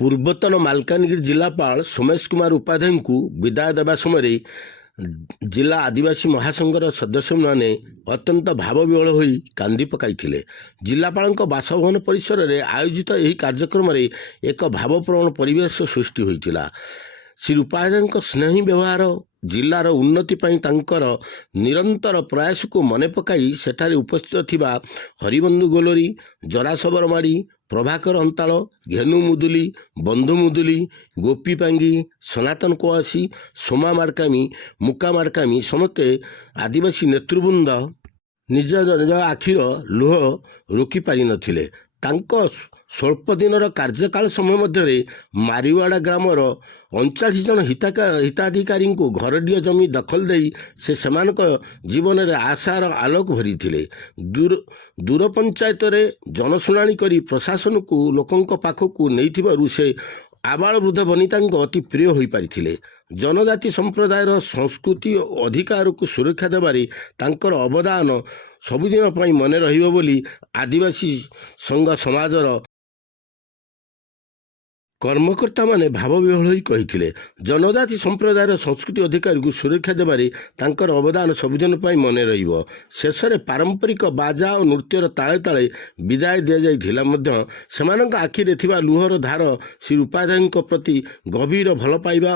ପୂର୍ବତନ ମାଲକାନଗିରି ଜିଲ୍ଲାପାଳ ସୋମେଶ କୁମାର ଉପାଧ୍ୟାୟଙ୍କୁ ବିଦାୟ ଦେବା ସମୟରେ ଜିଲ୍ଲା ଆଦିବାସୀ ମହାସଂଘର ସଦସ୍ୟମାନେ ଅତ୍ୟନ୍ତ ଭାବବିହ୍ୱଳ ହୋଇ କାନ୍ଦି ପକାଇଥିଲେ। ଜିଲ୍ଲାପାଳଙ୍କ ବାସଭବନ ପରିସରରେ ଆୟୋଜିତ ଏହି କାର୍ଯ୍ୟକ୍ରମରେ ଏକ ଭାବପ୍ରବଣ ପରିବେଶ ସୃଷ୍ଟି ହୋଇଥିଲା। ଶ୍ରୀ ଉପାଧ୍ୟାୟଙ୍କ ସ୍ନେହୀ ବ୍ୟବହାର, ଜିଲ୍ଲାର ଉନ୍ନତି ପାଇଁ ତାଙ୍କର ନିରନ୍ତର ପ୍ରୟାସକୁ ମନେ ପକାଇ ସେଠାରେ ଉପସ୍ଥିତ ଥିବା ହରିବନ୍ଧୁ ଗୋଲରୀ, ଜରାସବର ମାଡ଼ି, ପ୍ରଭାକର ଅନ୍ତାଳ, ଘେନୁ ମୁଦୁଲି, ବନ୍ଧୁ ମୁଦୁଲି, ଗୋପୀ ପାଙ୍ଗି, ସନାତନ କୌଆସୀ, ସୋମା ମାର୍କାମୀ, ମୁକା ମାର୍କାମୀ ସମସ୍ତେ ଆଦିବାସୀ ନେତୃବୃନ୍ଦ ନିଜ ନିଜ ଆଖିର ଲୁହ ରୋକିପାରିନଥିଲେ। ତାଙ୍କ ସ୍ୱଳ୍ପ ଦିନର କାର୍ଯ୍ୟକାଳ ସମୟ ମଧ୍ୟରେ ମାରିୱାଡ଼ା ଗ୍ରାମର 39 ଜଣ ହିତାଧିକାରୀଙ୍କୁ ଘରଡିହ ଜମି ଦଖଲ ଦେଇ ସେମାନଙ୍କ ଜୀବନରେ ଆଶାର ଆଲୋକ ଭରିଥିଲେ। ଦୂର ପଞ୍ଚାୟତରେ ଜନଶୁଣାଣି କରି ପ୍ରଶାସନକୁ ଲୋକଙ୍କ ପାଖକୁ ନେଇଥିବାରୁ ସେ ଆବାଳ ବୃଦ୍ଧ ବନିତାଙ୍କ ଅତି ପ୍ରିୟ ହୋଇପାରିଥିଲେ। ଜନଜାତି ସମ୍ପ୍ରଦାୟର ସଂସ୍କୃତି ଓ ଅଧିକାରକୁ ସୁରକ୍ଷା ଦେବାରେ ତାଙ୍କର ଅବଦାନ ସବୁଦିନ ପାଇଁ ମନେ ରହିବ ବୋଲି ଆଦିବାସୀ ସଂଘ ସମାଜର କର୍ମକର୍ତ୍ତାମାନେ ଭାବବିହ୍ୱଳ ହୋଇ କହିଥିଲେ। ଜନଜାତି ସମ୍ପ୍ରଦାୟର ସଂସ୍କୃତି ଅଧିକାରକୁ ସୁରକ୍ଷା ଦେବାରେ ତାଙ୍କର ଅବଦାନ ସବୁଦିନ ପାଇଁ ମନେ ରହିବ। ଶେଷରେ ପାରମ୍ପରିକ ବାଜା ଓ ନୃତ୍ୟର ତାଳେ ତାଳେ ବିଦାୟ ଦିଆଯାଇଥିଲା ମଧ୍ୟ ସେମାନଙ୍କ ଆଖିରେ ଥିବା ଲୁହର ଧାର ଶ୍ରୀ ଉପାଧ୍ୟାୟଙ୍କ ପ୍ରତି ଗଭୀର ଭଲ ପାଇବା